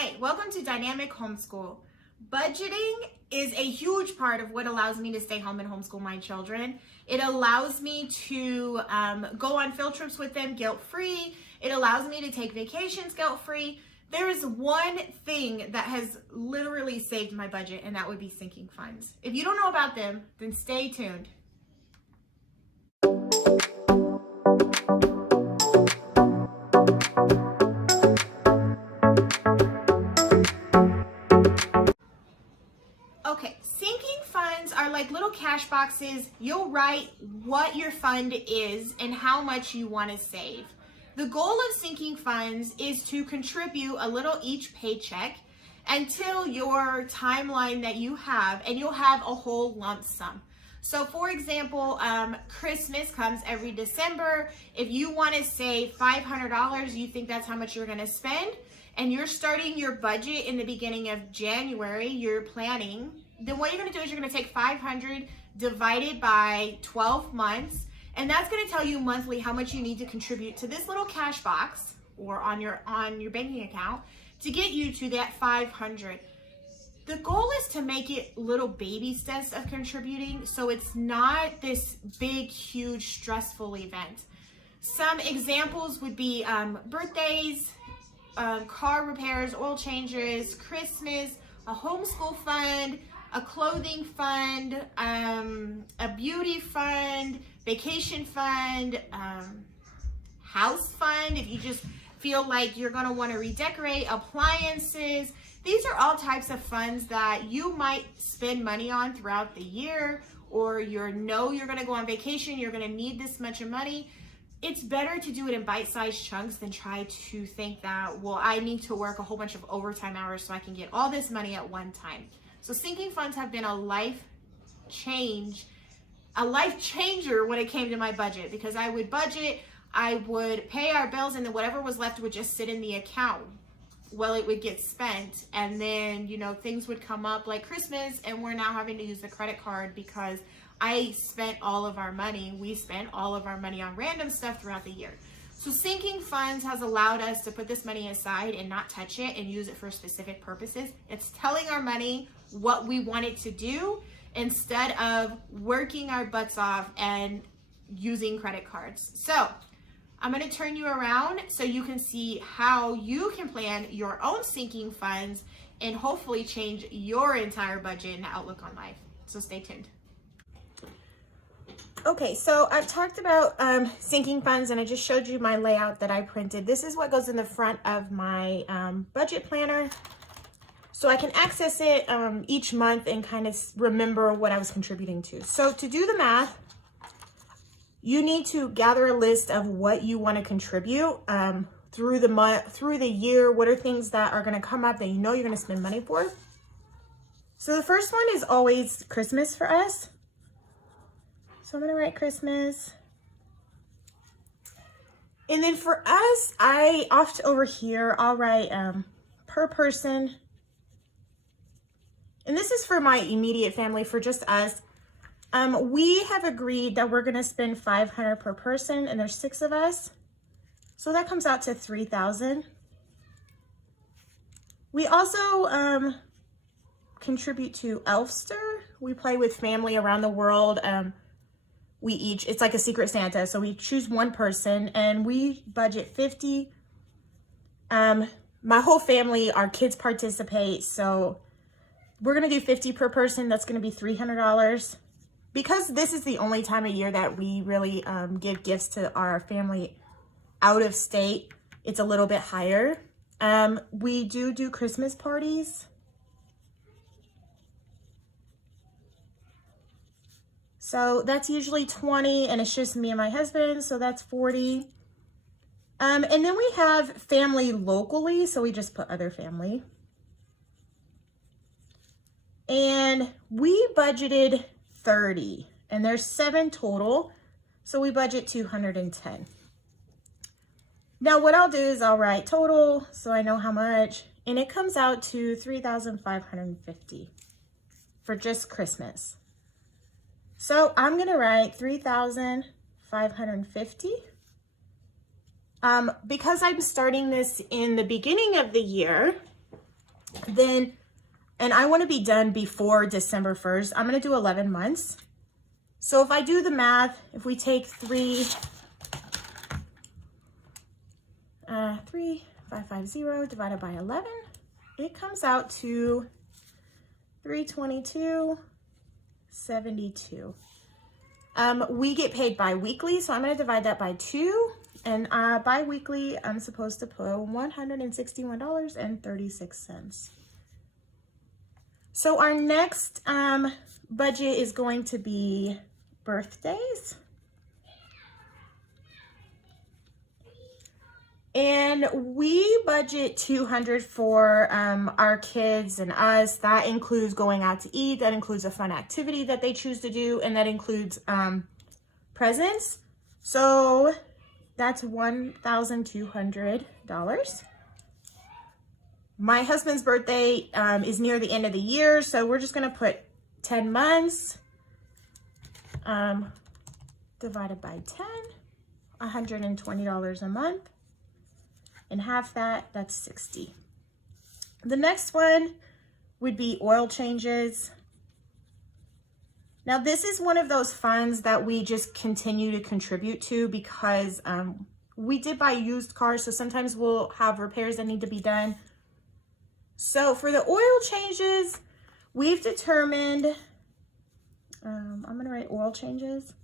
Hi, welcome to Dynamic Homeschool. Budgeting is a huge part of what allows me to stay home and homeschool my children. It allows me to go on field trips with them guilt-free. It allows me to take vacations guilt-free. There is one thing that has literally saved my budget, and that would be sinking funds. If you don't know about them, then stay tuned. Okay, sinking funds are like little cash boxes. You'll write what your fund is and how much you want to save. The goal of sinking funds is to contribute a little each paycheck until your timeline that you have, and you'll have a whole lump sum. So for example, Christmas comes every December. If you want to save $500, you think that's how much you're going to spend, and you're starting your budget in the beginning of January, you're planning, then what you're going to do is you're going to take 500 divided by 12 months, and that's going to tell you monthly how much you need to contribute to this little cash box or on your banking account to get you to that 500. The goal is to make it little baby steps of contributing, so it's not this big, huge, stressful event. Some examples would be birthdays, car repairs, oil changes, Christmas, a homeschool fund, a clothing fund, a beauty fund, vacation fund, house fund, if you just feel like you're going to want to redecorate, appliances. These are all types of funds that you might spend money on throughout the year, or you're going to go on vacation, you're going to need this much of money. It's better to do it in bite-sized chunks than try to think that, well, I need to work a whole bunch of overtime hours so I can get all this money at one time. So sinking funds have been a life changer when it came to my budget, because I would budget, I would pay our bills, and then whatever was left would just sit in the account. Well, it would get spent, and then, things would come up like Christmas, and we're now having to use the credit card because we spent all of our money on random stuff throughout the year. So sinking funds has allowed us to put this money aside and not touch it and use it for specific purposes. It's telling our money what we want it to do instead of working our butts off and using credit cards. So I'm going to turn you around so you can see how you can plan your own sinking funds and hopefully change your entire budget and outlook on life. So stay tuned. Okay, so I've talked about sinking funds, and I just showed you my layout that I printed. This is what goes in the front of my budget planner, so I can access it each month and kind of remember what I was contributing to. So to do the math, you need to gather a list of what you want to contribute through the month, through the year. What are things that are going to come up that you're going to spend money for? So the first one is always Christmas for us. So I'm going to write Christmas. And then for us, over here, I'll write per person. And this is for my immediate family, for just us. We have agreed that we're going to spend $500 per person, and there's 6 of us. So that comes out to $3,000. We also contribute to Elfster. We play with family around the world. It's like a secret Santa. So we choose one person and we budget $50. My whole family, our kids participate. So we're going to do $50 per person. That's going to be $300. Because this is the only time of year that we really give gifts to our family out of state, it's a little bit higher. We do Christmas parties. So that's usually $20, and it's just me and my husband, so that's $40. And then we have family locally, so we just put other family. And we budgeted $30, and there's 7 total, so we budget $210. Now what I'll do is I'll write total so I know how much, and it comes out to $3,550 for just Christmas. So I'm going to write $3,550. Because I'm starting this in the beginning of the year, Then, and I want to be done before December 1st. I'm going to do 11 months. So if I do the math, if we take 3,550 divided by 11, it comes out to 322.72. We get paid bi-weekly, so I'm going to divide that by 2. And bi-weekly, I'm supposed to put $161.36. So our next budget is going to be birthdays. And we budget $200 for our kids and us. That includes going out to eat. That includes a fun activity that they choose to do. And that includes presents. So that's $1,200. My husband's birthday is near the end of the year. So we're just going to put 10 months divided by 10, $120 a month. And half that, that's 60. The next one would be oil changes. Now this is one of those funds that we just continue to contribute to because we did buy used cars, so sometimes we'll have repairs that need to be done. So for the oil changes, we've determined, I'm gonna write oil changes.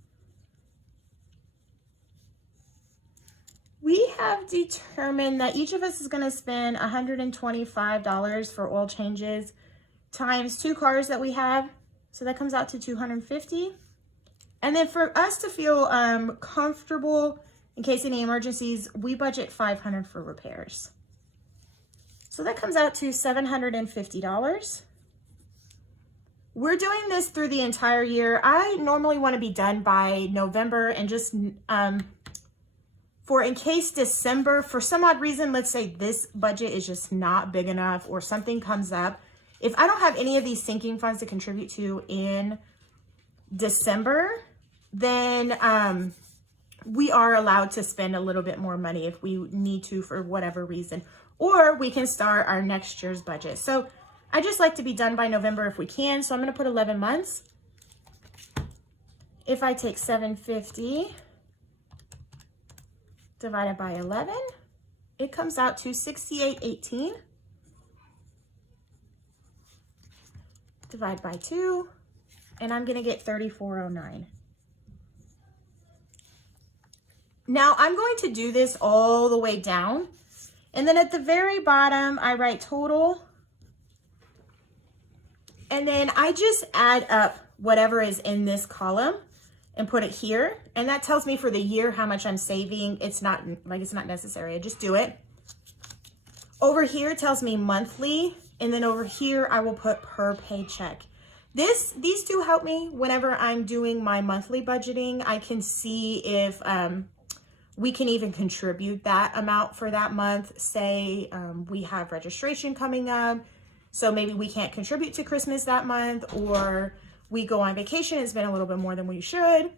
We have determined that each of us is going to spend $125 for oil changes times 2 cars that we have. So that comes out to $250. And then for us to feel comfortable in case any emergencies, we budget $500 for repairs. So that comes out to $750. We're doing this through the entire year. I normally want to be done by November and just for in case December, for some odd reason, let's say this budget is just not big enough or something comes up. If I don't have any of these sinking funds to contribute to in December, then we are allowed to spend a little bit more money if we need to for whatever reason, or we can start our next year's budget. So I just like to be done by November if we can. So I'm going to put 11 months. If I take $750 divided by 11, it comes out to $68.18. Divide by 2, and I'm going to get $34.09. Now I'm going to do this all the way down, and then at the very bottom I write total, and then I just add up whatever is in this column and put it here, and that tells me for the year how much I'm saving. It's not necessary. I just do it. Over here it tells me monthly, and then over here I will put per paycheck. These two help me whenever I'm doing my monthly budgeting. I can see if we can even contribute that amount for that month. Say we have registration coming up, so maybe we can't contribute to Christmas that month, or we go on vacation, it's been a little bit more than we should.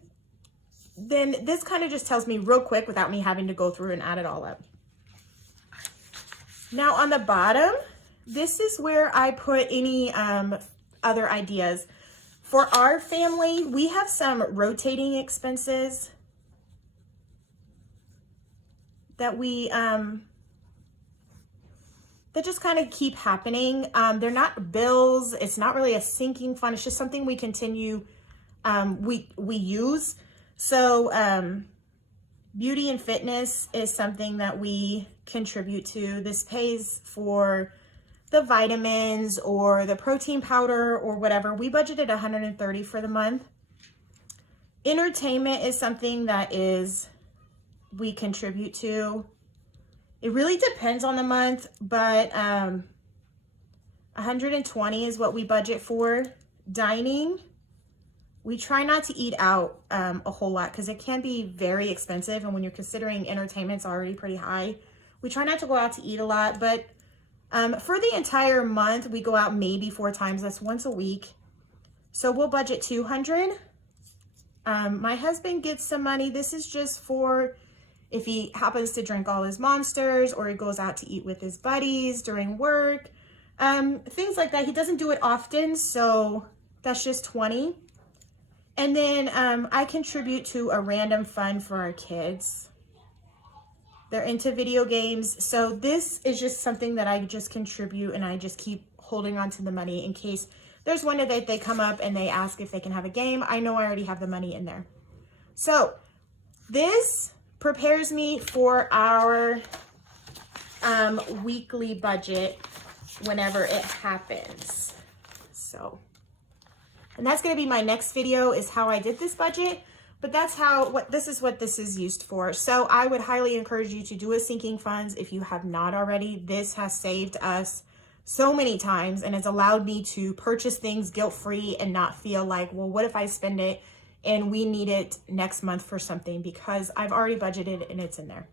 Then this kind of just tells me real quick without me having to go through and add it all up. Now on the bottom, this is where I put any other ideas. For our family, we have some rotating expenses that we that just kind of keep happening. They're not bills. It's not really a sinking fund. It's just something we continue, we use. So beauty and fitness is something that we contribute to. This pays for the vitamins or the protein powder or whatever. We budgeted $130 for the month. Entertainment is something that we contribute to. It really depends on the month, but $120 is what we budget for. Dining, we try not to eat out a whole lot because it can be very expensive, and when you're considering entertainment's already pretty high, we try not to go out to eat a lot. But for the entire month, we go out maybe 4 times. That's once a week. So we'll budget $200. My husband gets some money. This is just for if he happens to drink all his Monsters, or he goes out to eat with his buddies during work. things like that. He doesn't do it often, so that's just 20. And then I contribute to a random fund for our kids. They're into video games, so this is just something that I just contribute, and I just keep holding on to the money in case there's one day they come up and they ask if they can have a game. I know I already have the money in there. So this prepares me for our weekly budget whenever it happens. So, and that's going to be my next video, is how I did this budget. But that's this is what this is used for. So I would highly encourage you to do a sinking funds if you have not already. This has saved us so many times, and it's allowed me to purchase things guilt-free and not feel like, well, what if I spend it and we need it next month for something, because I've already budgeted and it's in there.